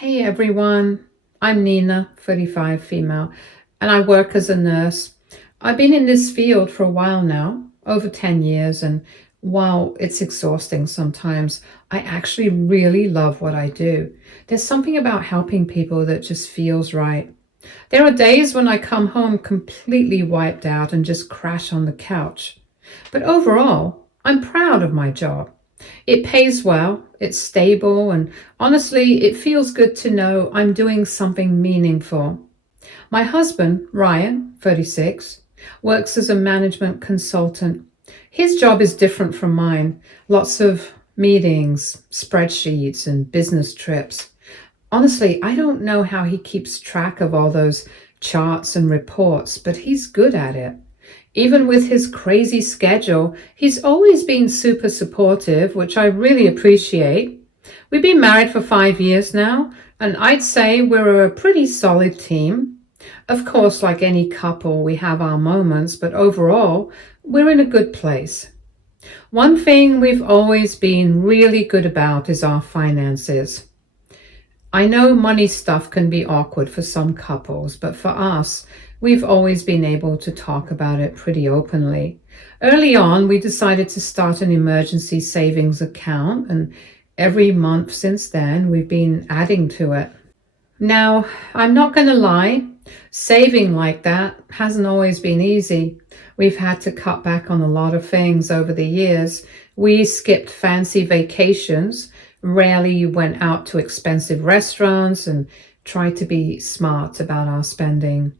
Hey everyone, I'm Nina, 35 female, and I work as a nurse. I've been in this field for a while now, over 10 years, and while it's exhausting sometimes, I actually really love what I do. There's something about helping people that just feels right. There are days when I come home completely wiped out and just crash on the couch. But overall, I'm proud of my job. It pays well, it's stable, and honestly, it feels good to know I'm doing something meaningful. My husband, Ryan, 36, works as a management consultant. His job is different from mine. Lots of meetings, spreadsheets, and business trips. Honestly, I don't know how he keeps track of all those charts and reports, but he's good at it. Even with his crazy schedule, he's always been super supportive, which I really appreciate. We've been married for 5 years now, and I'd say we're a pretty solid team. Of course, like any couple, we have our moments, but overall, we're in a good place. One thing we've always been really good about is our finances. I know money stuff can be awkward for some couples, but for us, we've always been able to talk about it pretty openly. Early on, we decided to start an emergency savings account, and every month since then, we've been adding to it. Now, I'm not going to lie, saving like that hasn't always been easy. We've had to cut back on a lot of things over the years. We skipped fancy vacations, rarely went out to expensive restaurants, and tried to be smart about our spending.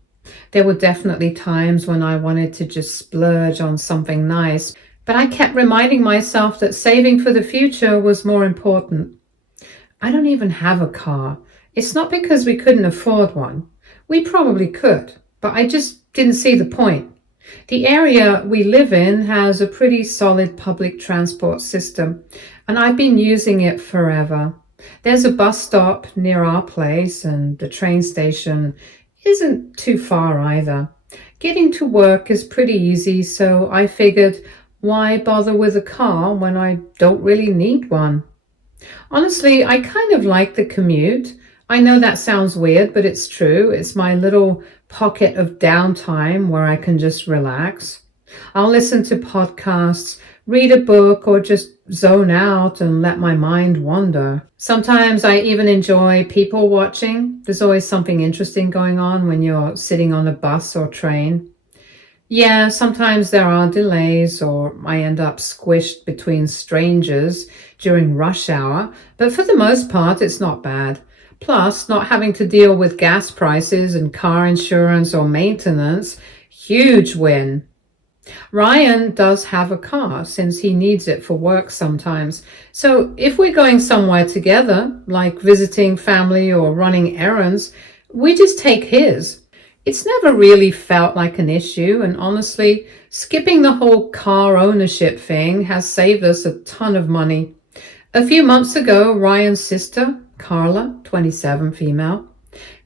There were definitely times when I wanted to just splurge on something nice, but I kept reminding myself that saving for the future was more important. I don't even have a car. It's not because we couldn't afford one. We probably could, but I just didn't see the point. The area we live in has a pretty solid public transport system, and I've been using it forever. There's a bus stop near our place, and the train station isn't too far either. Getting to work is pretty easy, so I figured, why bother with a car when I don't really need one? Honestly, I kind of like the commute. I know that sounds weird, but it's true. It's my little pocket of downtime where I can just relax. I'll listen to podcasts, read a book, or just zone out and let my mind wander. Sometimes I even enjoy people watching. There's always something interesting going on when you're sitting on a bus or train. Yeah, sometimes there are delays or I end up squished between strangers during rush hour, but for the most part, it's not bad. Plus, not having to deal with gas prices and car insurance or maintenance, huge win. Ryan does have a car since he needs it for work sometimes. So if we're going somewhere together, like visiting family or running errands, we just take his. It's never really felt like an issue, and honestly, skipping the whole car ownership thing has saved us a ton of money. A few months ago, Ryan's sister, Carla, 27 female,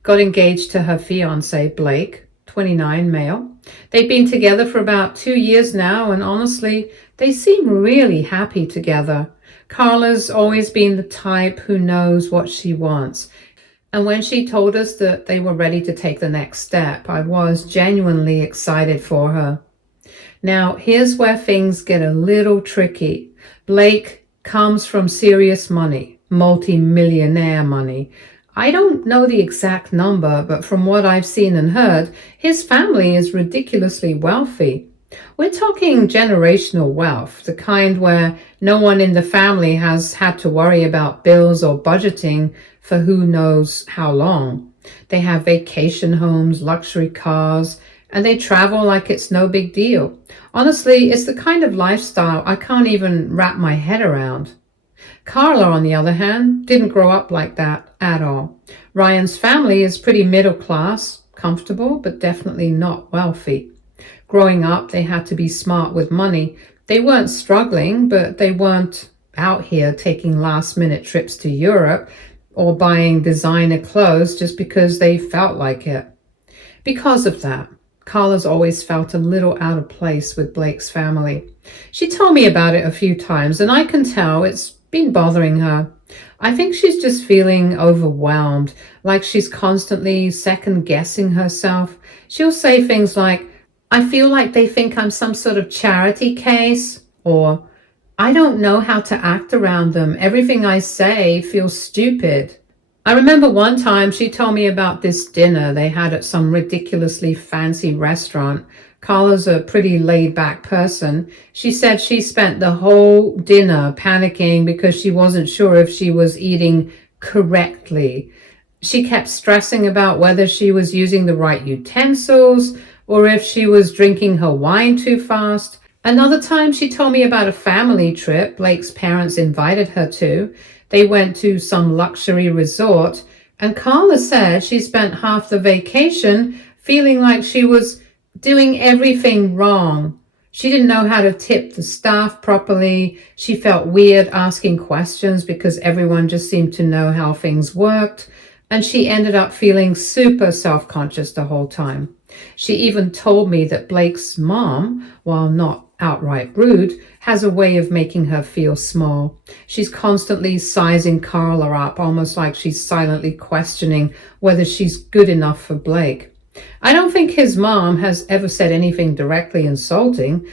got engaged to her fiance, Blake, 29 male. They've been together for about 2 years now, and honestly, they seem really happy together. Carla's always been the type who knows what she wants. And when she told us that they were ready to take the next step, I was genuinely excited for her. Now, here's where things get a little tricky. Blake comes from serious money, multi-millionaire money. I don't know the exact number, but from what I've seen and heard, his family is ridiculously wealthy. We're talking generational wealth, the kind where no one in the family has had to worry about bills or budgeting for who knows how long. They have vacation homes, luxury cars, and they travel like it's no big deal. Honestly, it's the kind of lifestyle I can't even wrap my head around. Carla, on the other hand, didn't grow up like that at all. Ryan's family is pretty middle class, comfortable, but definitely not wealthy. Growing up, they had to be smart with money. They weren't struggling, but they weren't out here taking last-minute trips to Europe or buying designer clothes just because they felt like it. Because of that, Carla's always felt a little out of place with Blake's family. She told me about it a few times, and I can tell it's been bothering her. I think she's just feeling overwhelmed, like she's constantly second guessing herself. She'll say things like, I feel like they think I'm some sort of charity case, or I don't know how to act around them. Everything I say feels stupid. I remember one time she told me about this dinner they had at some ridiculously fancy restaurant. Carla's a pretty laid back person. She said she spent the whole dinner panicking because she wasn't sure if she was eating correctly. She kept stressing about whether she was using the right utensils or if she was drinking her wine too fast. Another time she told me about a family trip Blake's parents invited her to. They went to some luxury resort, and Carla said she spent half the vacation feeling like she was doing everything wrong. She didn't know how to tip the staff properly. She felt weird asking questions because everyone just seemed to know how things worked. And she ended up feeling super self-conscious the whole time. She even told me that Blake's mom, while not outright rude, has a way of making her feel small. She's constantly sizing Carla up, almost like she's silently questioning whether she's good enough for Blake. I don't think his mom has ever said anything directly insulting,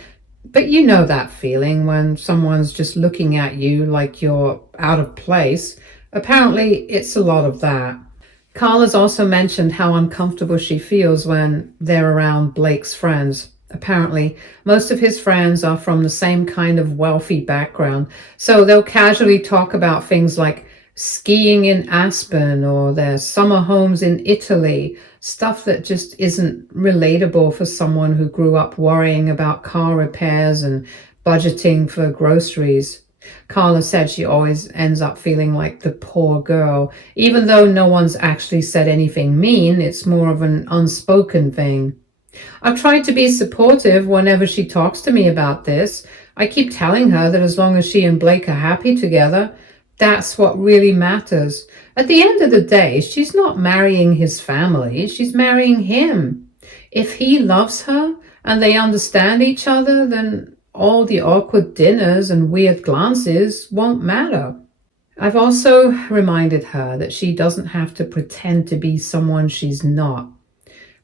but you know that feeling when someone's just looking at you like you're out of place. Apparently, it's a lot of that. Carla's also mentioned how uncomfortable she feels when they're around Blake's friends. Apparently, most of his friends are from the same kind of wealthy background, so they'll casually talk about things like skiing in Aspen or their summer homes in Italy, stuff that just isn't relatable for someone who grew up worrying about car repairs and budgeting for groceries. Carla said she always ends up feeling like the poor girl. Even though no one's actually said anything mean, it's more of an unspoken thing. I've tried to be supportive whenever she talks to me about this. I keep telling her that as long as she and Blake are happy together, that's what really matters. At the end of the day, she's not marrying his family, she's marrying him. If he loves her and they understand each other, then all the awkward dinners and weird glances won't matter. I've also reminded her that she doesn't have to pretend to be someone she's not.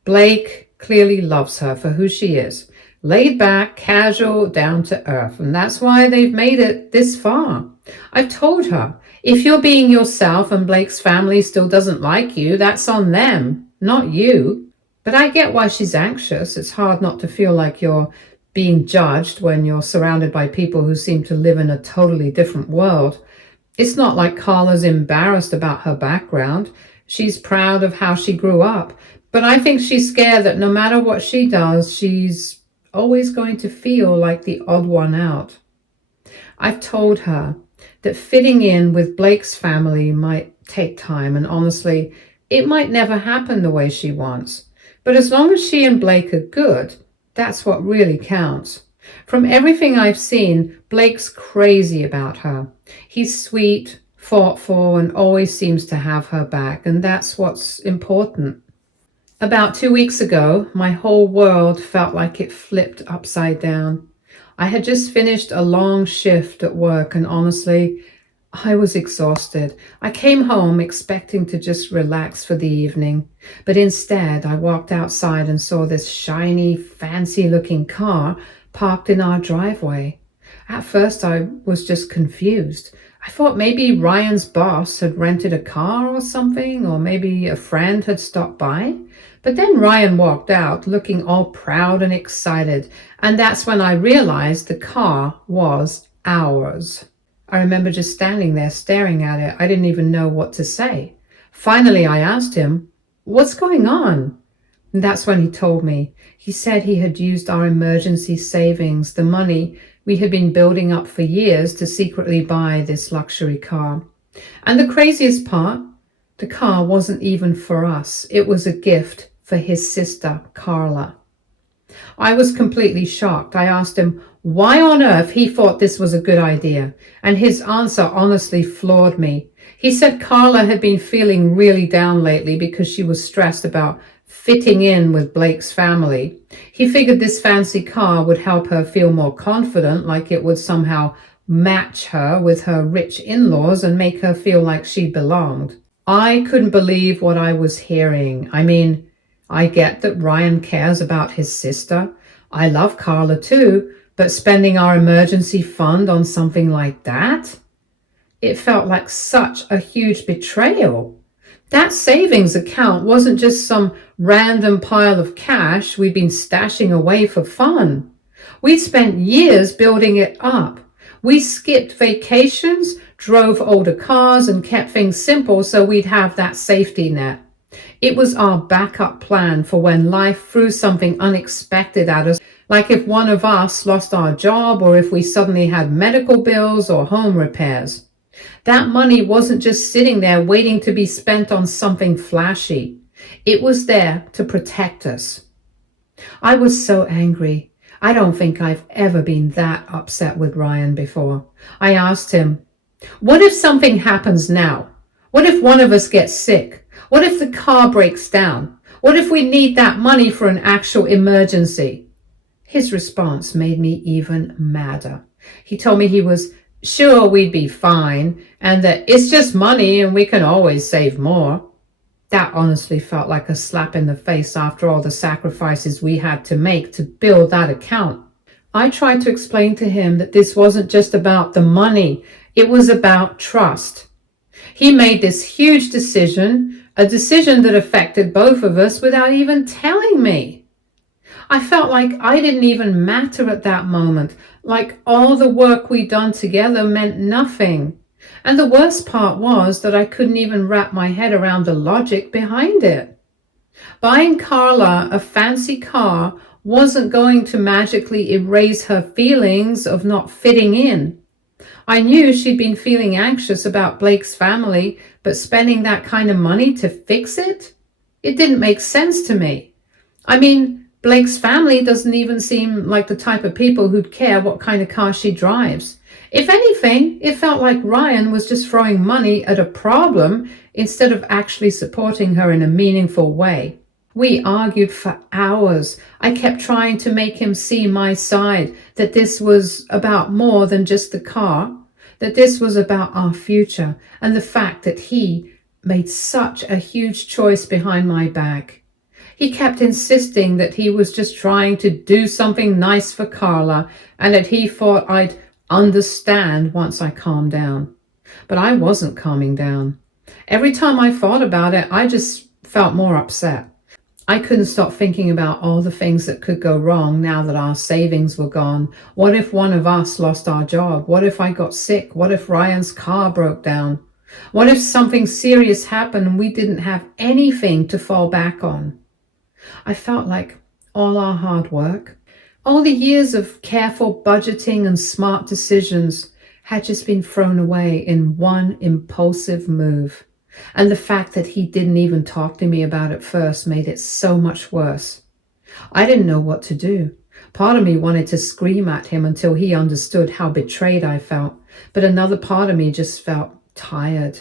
Blake clearly loves her for who she is. Laid back, casual, down to earth. And that's why they've made it this far. I've told her, if you're being yourself and Blake's family still doesn't like you, that's on them, not you. But I get why she's anxious. It's hard not to feel like you're being judged when you're surrounded by people who seem to live in a totally different world. It's not like Carla's embarrassed about her background. She's proud of how she grew up. But I think she's scared that no matter what she does, she's always going to feel like the odd one out. I've told her that fitting in with Blake's family might take time, and honestly, it might never happen the way she wants. But as long as she and Blake are good, that's what really counts. From everything I've seen, Blake's crazy about her. He's sweet, thoughtful, and always seems to have her back, and that's what's important. About 2 weeks ago, my whole world felt like it flipped upside down. I had just finished a long shift at work, and honestly, I was exhausted. I came home expecting to just relax for the evening, but instead I walked outside and saw this shiny, fancy-looking car parked in our driveway. At first I was just confused. I thought maybe Ryan's boss had rented a car or something, or maybe a friend had stopped by. But then Ryan walked out looking all proud and excited, and that's when I realized the car was ours. I remember just standing there staring at it. I didn't even know what to say. Finally, I asked him, "What's going on?" And that's when he told me. He said he had used our emergency savings, the money we had been building up for years, to secretly buy this luxury car. And the craziest part, the car wasn't even for us. It was a gift for his sister, Carla. I was completely shocked. I asked him why on earth he thought this was a good idea, and his answer honestly floored me. He said Carla had been feeling really down lately because she was stressed about fitting in with Blake's family. He figured this fancy car would help her feel more confident, like it would somehow match her with her rich in-laws and make her feel like she belonged. I couldn't believe what I was hearing. I mean, I get that Ryan cares about his sister. I love Carla too, but spending our emergency fund on something like that? It felt like such a huge betrayal. That savings account wasn't just some random pile of cash we'd been stashing away for fun. We'd spent years building it up. We skipped vacations, drove older cars, and kept things simple so we'd have that safety net. It was our backup plan for when life threw something unexpected at us, like if one of us lost our job or if we suddenly had medical bills or home repairs. That money wasn't just sitting there waiting to be spent on something flashy. It was there to protect us. I was so angry. I don't think I've ever been that upset with Ryan before. I asked him, what if something happens now? What if one of us gets sick? What if the car breaks down? What if we need that money for an actual emergency? His response made me even madder. He told me he was sure we'd be fine and that it's just money and we can always save more. That honestly felt like a slap in the face after all the sacrifices we had to make to build that account. I tried to explain to him that this wasn't just about the money, it was about trust. He made this huge decision, a decision that affected both of us without even telling me. I felt like I didn't even matter at that moment, like all the work we'd done together meant nothing. And the worst part was that I couldn't even wrap my head around the logic behind it. Buying Carla a fancy car wasn't going to magically erase her feelings of not fitting in. I knew she'd been feeling anxious about Blake's family, but spending that kind of money to fix it? It didn't make sense to me. I mean, Blake's family doesn't even seem like the type of people who'd care what kind of car she drives. If anything, it felt like Ryan was just throwing money at a problem instead of actually supporting her in a meaningful way. We argued for hours. I kept trying to make him see my side, that this was about more than just the car, that this was about our future, and the fact that he made such a huge choice behind my back. He kept insisting that he was just trying to do something nice for Carla and that he thought I'd understand once I calmed down. But I wasn't calming down. Every time I thought about it, I just felt more upset. I couldn't stop thinking about all the things that could go wrong now that our savings were gone. What if one of us lost our job? What if I got sick? What if Ryan's car broke down? What if something serious happened and we didn't have anything to fall back on? I felt like all our hard work, all the years of careful budgeting and smart decisions had just been thrown away in one impulsive move. And the fact that he didn't even talk to me about it first made it so much worse. I didn't know what to do. Part of me wanted to scream at him until he understood how betrayed I felt, but another part of me just felt tired.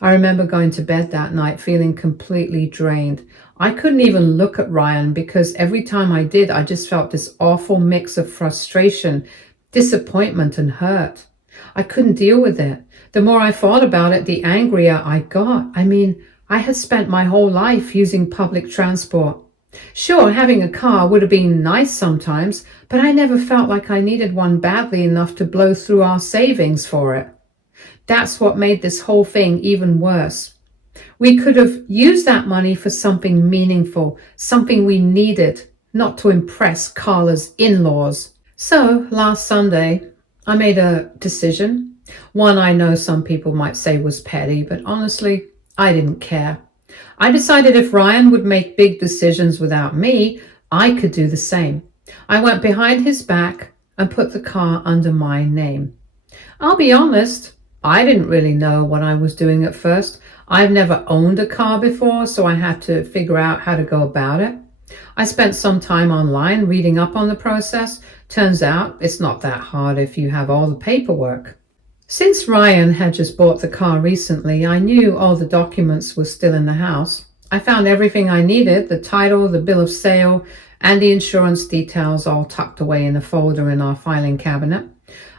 I remember going to bed that night feeling completely drained. I couldn't even look at Ryan because every time I did, I just felt this awful mix of frustration, disappointment, and hurt. I couldn't deal with it. The more I thought about it, the angrier I got. I mean, I had spent my whole life using public transport. Sure, having a car would have been nice sometimes, but I never felt like I needed one badly enough to blow through our savings for it. That's what made this whole thing even worse. We could have used that money for something meaningful, something we needed, not to impress Carla's in-laws. So last Sunday, I made a decision. One I know some people might say was petty, but honestly, I didn't care. I decided if Ryan would make big decisions without me, I could do the same. I went behind his back and put the car under my name. I'll be honest, I didn't really know what I was doing at first. I've never owned a car before, so I had to figure out how to go about it. I spent some time online reading up on the process. Turns out it's not that hard if you have all the paperwork. Since Ryan had just bought the car recently, I knew all the documents were still in the house. I found everything I needed, the title, the bill of sale, and the insurance details all tucked away in a folder in our filing cabinet.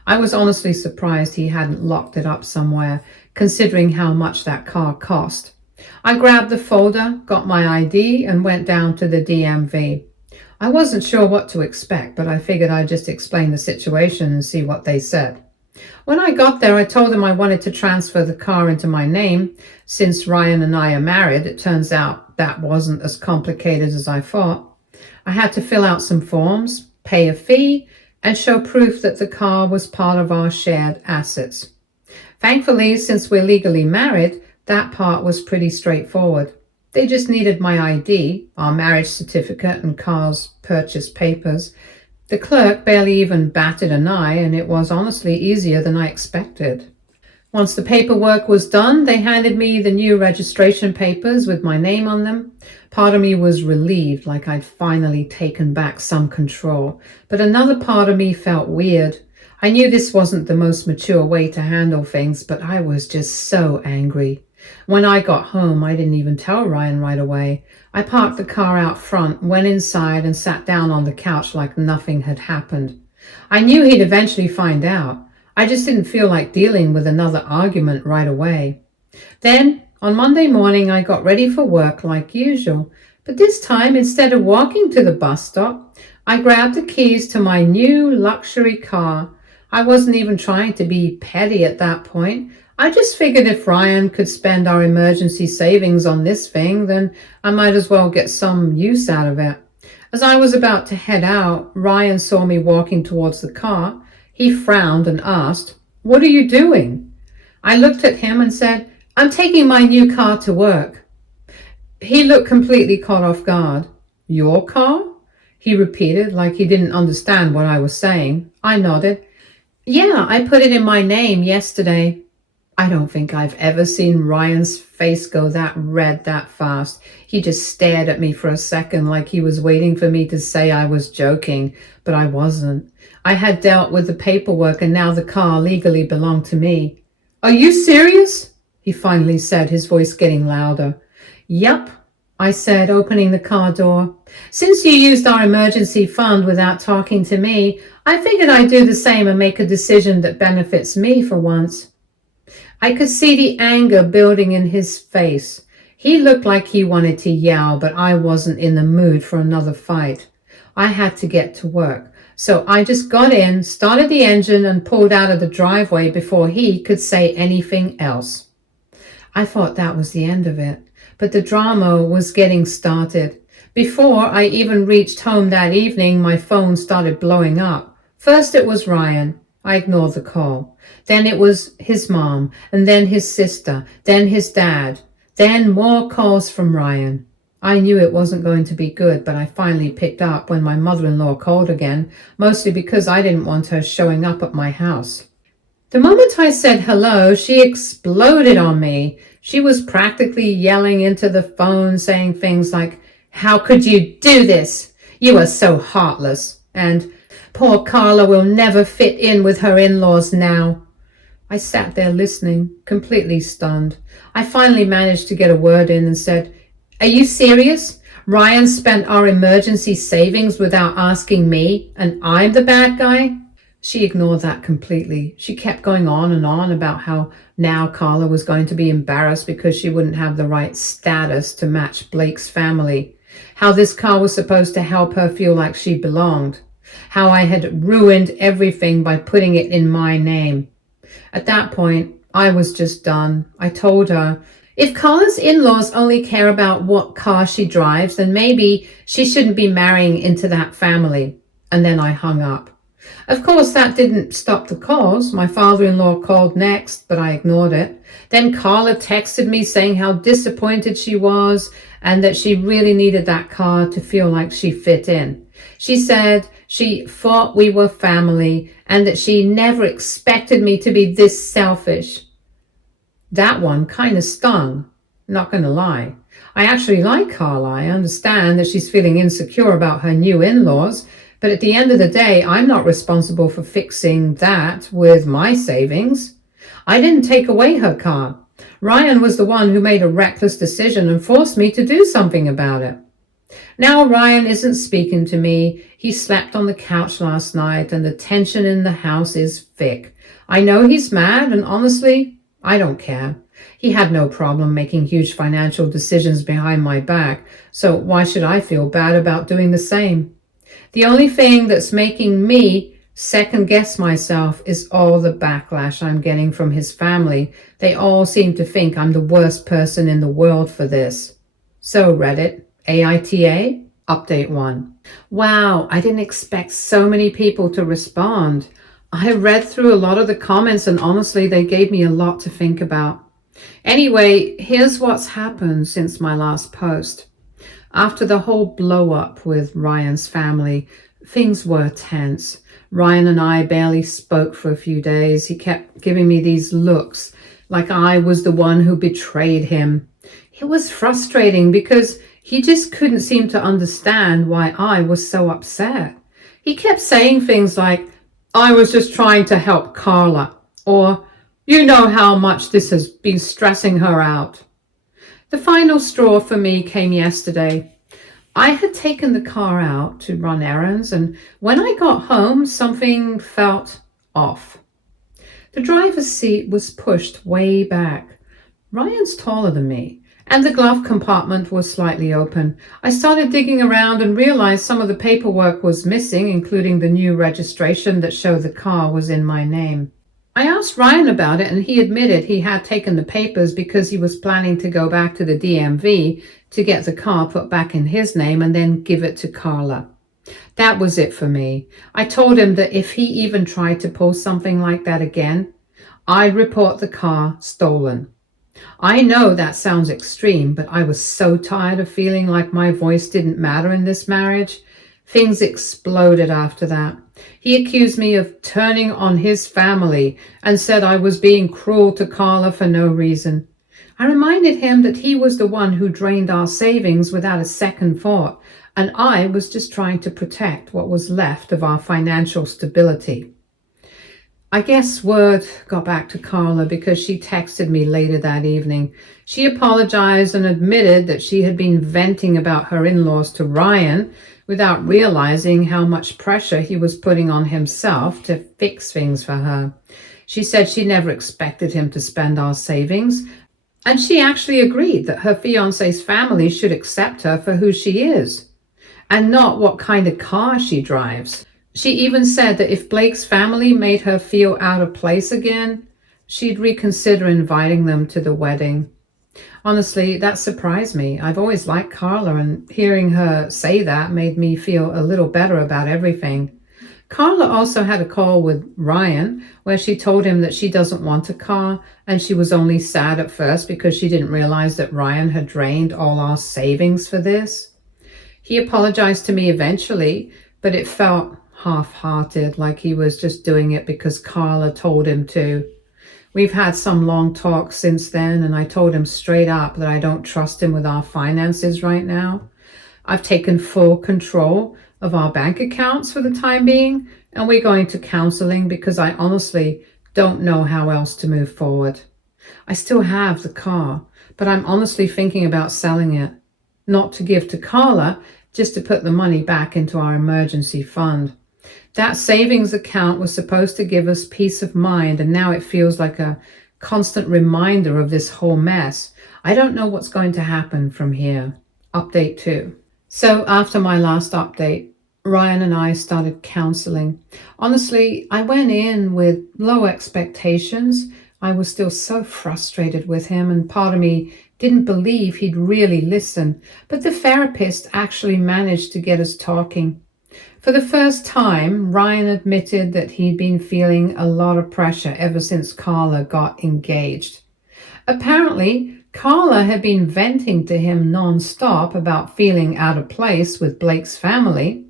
I was honestly surprised he hadn't locked it up somewhere, considering how much that car cost. I grabbed the folder, got my ID, and went down to the DMV. I wasn't sure what to expect, but I figured I'd just explain the situation and see what they said. When I got there, I told them I wanted to transfer the car into my name. Since Ryan and I are married, it turns out that wasn't as complicated as I thought. I had to fill out some forms, pay a fee, and show proof that the car was part of our shared assets. Thankfully, since we're legally married, that part was pretty straightforward. They just needed my ID, our marriage certificate, and car's purchase papers. The clerk barely even batted an eye, and it was honestly easier than I expected. Once the paperwork was done, they handed me the new registration papers with my name on them. Part of me was relieved, like I'd finally taken back some control, but another part of me felt weird. I knew this wasn't the most mature way to handle things, but I was just so angry. When I got home, I didn't even tell Ryan right away. I parked the car out front, went inside, and sat down on the couch like nothing had happened. I knew he'd eventually find out. I just didn't feel like dealing with another argument right away. Then, on Monday morning, I got ready for work like usual. But this time, instead of walking to the bus stop, I grabbed the keys to my new luxury car. I wasn't even trying to be petty at that point. I just figured if Ryan could spend our emergency savings on this thing, then I might as well get some use out of it. As I was about to head out, Ryan saw me walking towards the car. He frowned and asked, "What are you doing?" I looked at him and said, "I'm taking my new car to work." He looked completely caught off guard. "Your car?" he repeated, like he didn't understand what I was saying. I nodded. "Yeah, I put it in my name yesterday." I don't think I've ever seen Ryan's face go that red that fast. He just stared at me for a second like he was waiting for me to say I was joking, but I wasn't. I had dealt with the paperwork and now the car legally belonged to me. "Are you serious?" he finally said, his voice getting louder. "Yup," I said, opening the car door. "Since you used our emergency fund without talking to me, I figured I'd do the same and make a decision that benefits me for once." I could see the anger building in his face. He looked like he wanted to yell, but I wasn't in the mood for another fight. I had to get to work, so I just got in, started the engine, and pulled out of the driveway before he could say anything else. I thought that was the end of it, but the drama was getting started. Before I even reached home that evening, my phone started blowing up. First it was Ryan. I ignored the call. Then it was his mom, and then his sister, then his dad, then more calls from Ryan. I knew it wasn't going to be good, but I finally picked up when my mother-in-law called again, mostly because I didn't want her showing up at my house. The moment I said hello, she exploded on me. She was practically yelling into the phone, saying things like, "How could you do this? You are so heartless," and "Poor Carla will never fit in with her in-laws now." I sat there listening, completely stunned. I finally managed to get a word in and said, "Are you serious? Ryan spent our emergency savings without asking me, and I'm the bad guy?" She ignored that completely. She kept going on and on about how now Carla was going to be embarrassed because she wouldn't have the right status to match Blake's family, how this car was supposed to help her feel like she belonged, how I had ruined everything by putting it in my name. At that point, I was just done. I told her, if Carla's in-laws only care about what car she drives, then maybe she shouldn't be marrying into that family. And then I hung up. Of course, that didn't stop the calls. My father-in-law called next, but I ignored it. Then Carla texted me saying how disappointed she was and that she really needed that car to feel like she fit in. She said she thought we were family and that she never expected me to be this selfish. That one kind of stung, not going to lie. I actually like Carla. I understand that she's feeling insecure about her new in-laws, but at the end of the day, I'm not responsible for fixing that with my savings. I didn't take away her car. Ryan was the one who made a reckless decision and forced me to do something about it. Now Ryan isn't speaking to me. He slept on the couch last night and the tension in the house is thick. I know he's mad and honestly, I don't care. He had no problem making huge financial decisions behind my back, so why should I feel bad about doing the same? The only thing that's making me second guess myself is all the backlash I'm getting from his family. They all seem to think I'm the worst person in the world for this. So Reddit, AITA, update 1. Wow, I didn't expect so many people to respond. I read through a lot of the comments and honestly, they gave me a lot to think about. Anyway, here's what's happened since my last post. After the whole blow up with Ryan's family, things were tense. Ryan and I barely spoke for a few days. He kept giving me these looks like I was the one who betrayed him. It was frustrating because he just couldn't seem to understand why I was so upset. He kept saying things like, I was just trying to help Carla, or you know how much this has been stressing her out. The final straw for me came yesterday. I had taken the car out to run errands, and when I got home, something felt off. The driver's seat was pushed way back. Ryan's taller than me, and the glove compartment was slightly open. I started digging around and realized some of the paperwork was missing, including the new registration that showed the car was in my name. I asked Ryan about it and he admitted he had taken the papers because he was planning to go back to the DMV to get the car put back in his name and then give it to Carla. That was it for me. I told him that if he even tried to pull something like that again, I'd report the car stolen. I know that sounds extreme, but I was so tired of feeling like my voice didn't matter in this marriage. Things exploded after that. He accused me of turning on his family and said I was being cruel to Carla for no reason. I reminded him that he was the one who drained our savings without a second thought, and I was just trying to protect what was left of our financial stability. I guess word got back to Carla because she texted me later that evening. She apologized and admitted that she had been venting about her in-laws to Ryan without realizing how much pressure he was putting on himself to fix things for her. She said she never expected him to spend our savings, and she actually agreed that her fiancé's family should accept her for who she is, and not what kind of car she drives. She even said that if Blake's family made her feel out of place again, she'd reconsider inviting them to the wedding. Honestly, that surprised me. I've always liked Carla, and hearing her say that made me feel a little better about everything. Carla also had a call with Ryan where she told him that she doesn't want a car, and she was only sad at first because she didn't realize that Ryan had drained all our savings for this. He apologized to me eventually, but it felt half-hearted, like he was just doing it because Carla told him to. We've had some long talks since then, and I told him straight up that I don't trust him with our finances right now. I've taken full control of our bank accounts for the time being, and we're going to counseling because I honestly don't know how else to move forward. I still have the car, but I'm honestly thinking about selling it. Not to give to Carla, just to put the money back into our emergency fund. That savings account was supposed to give us peace of mind, and now it feels like a constant reminder of this whole mess. I don't know what's going to happen from here. Update 2. So after my last update, Ryan and I started counseling. Honestly, I went in with low expectations. I was still so frustrated with him, and part of me didn't believe he'd really listen. But the therapist actually managed to get us talking. For the first time, Ryan admitted that he'd been feeling a lot of pressure ever since Carla got engaged. Apparently, Carla had been venting to him non-stop about feeling out of place with Blake's family.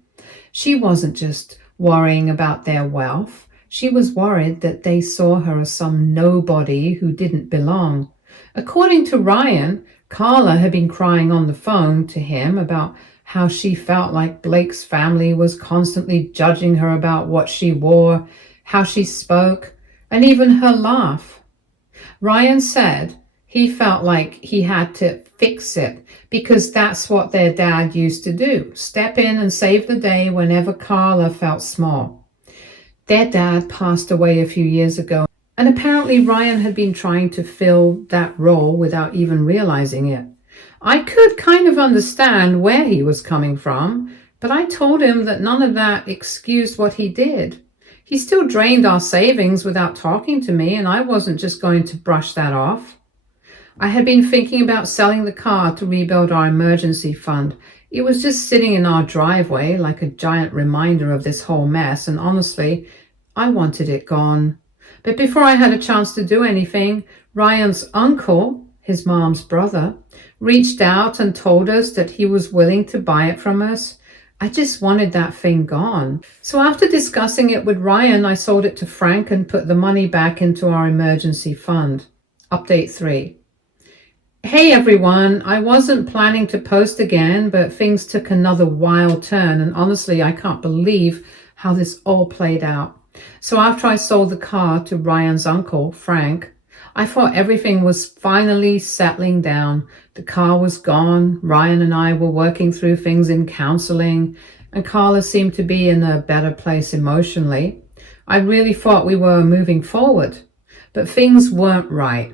She wasn't just worrying about their wealth. She was worried that they saw her as some nobody who didn't belong. According to Ryan, Carla had been crying on the phone to him about how she felt like Blake's family was constantly judging her about what she wore, how she spoke, and even her laugh. Ryan said He felt like he had to fix it because that's what their dad used to do. Step in and save the day whenever Carla felt small. Their dad passed away a few years ago, and apparently Ryan had been trying to fill that role without even realizing it. I could kind of understand where he was coming from, but I told him that none of that excused what he did. He still drained our savings without talking to me, and I wasn't just going to brush that off. I had been thinking about selling the car to rebuild our emergency fund. It was just sitting in our driveway like a giant reminder of this whole mess, and honestly, I wanted it gone. But before I had a chance to do anything, Ryan's uncle, his mom's brother, reached out and told us that he was willing to buy it from us. I just wanted that thing gone. So after discussing it with Ryan, I sold it to Frank and put the money back into our emergency fund. Update 3. Hey everyone, I wasn't planning to post again, but things took another wild turn, and honestly, I can't believe how this all played out. So after I sold the car to Ryan's uncle, Frank, I thought everything was finally settling down. The car was gone, Ryan and I were working through things in counseling, and Carla seemed to be in a better place emotionally. I really thought we were moving forward, but things weren't right.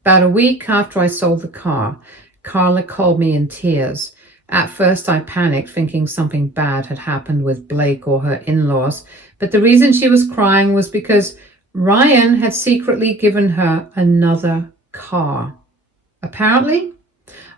About a week after I sold the car, Carla called me in tears. At first I panicked, thinking something bad had happened with Blake or her in-laws, but the reason she was crying was because Ryan had secretly given her another car. Apparently,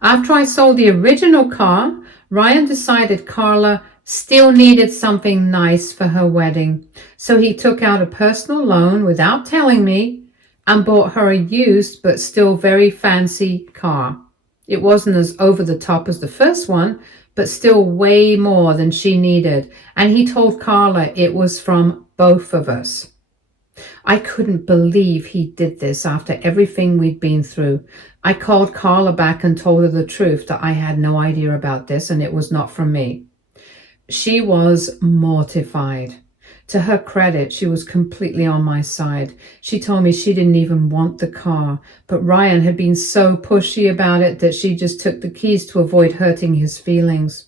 after I sold the original car, Ryan decided Carla still needed something nice for her wedding, so he took out a personal loan without telling me and bought her a used but still very fancy car. It wasn't as over the top as the first one, but still way more than she needed. And he told Carla it was from both of us. I couldn't believe he did this after everything we'd been through. I called Carla back and told her the truth, that I had no idea about this and it was not from me. She was mortified. To her credit, she was completely on my side. She told me she didn't even want the car, but Ryan had been so pushy about it that she just took the keys to avoid hurting his feelings.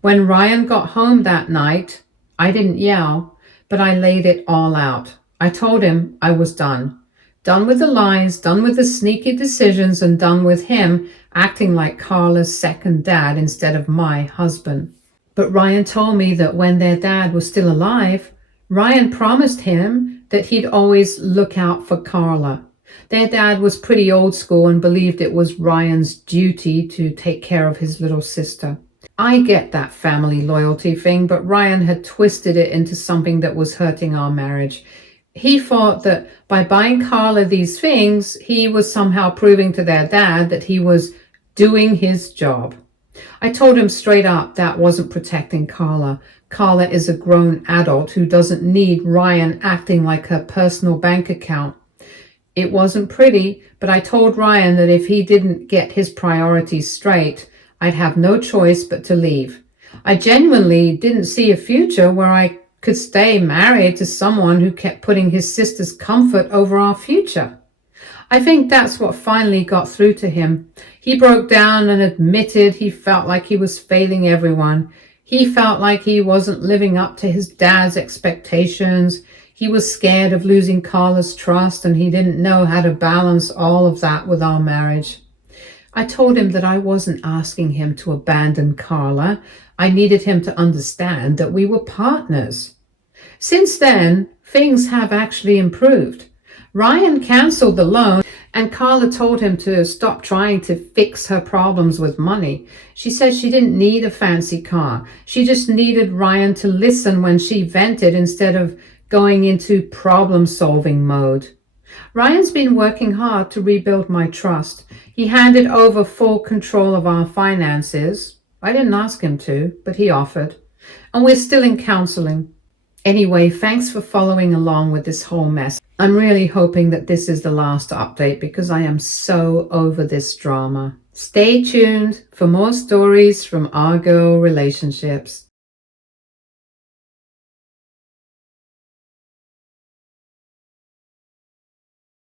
When Ryan got home that night, I didn't yell, but I laid it all out. I told him I was done. Done with the lies, done with the sneaky decisions, and done with him acting like Carla's second dad instead of my husband. But Ryan told me that when their dad was still alive, Ryan promised him that he'd always look out for Carla. Their dad was pretty old school and believed it was Ryan's duty to take care of his little sister. I get that family loyalty thing, but Ryan had twisted it into something that was hurting our marriage. He thought that by buying Carla these things, he was somehow proving to their dad that he was doing his job. I told him straight up that wasn't protecting Carla. Carla is a grown adult who doesn't need Ryan acting like her personal bank account. It wasn't pretty, but I told Ryan that if he didn't get his priorities straight, I'd have no choice but to leave. I genuinely didn't see a future where I could stay married to someone who kept putting his sister's comfort over our future. I think that's what finally got through to him. He broke down and admitted he felt like he was failing everyone. He felt like he wasn't living up to his dad's expectations. He was scared of losing Carla's trust, and he didn't know how to balance all of that with our marriage. I told him that I wasn't asking him to abandon Carla. I needed him to understand that we were partners. Since then, things have actually improved. Ryan canceled the loan, and Carla told him to stop trying to fix her problems with money. She said she didn't need a fancy car. She just needed Ryan to listen when she vented instead of going into problem-solving mode. Ryan's been working hard to rebuild my trust. He handed over full control of our finances. I didn't ask him to, but he offered. And we're still in counseling. Anyway, thanks for following along with this whole mess. I'm really hoping that this is the last update because I am so over this drama. Stay tuned for more stories from our girl relationships.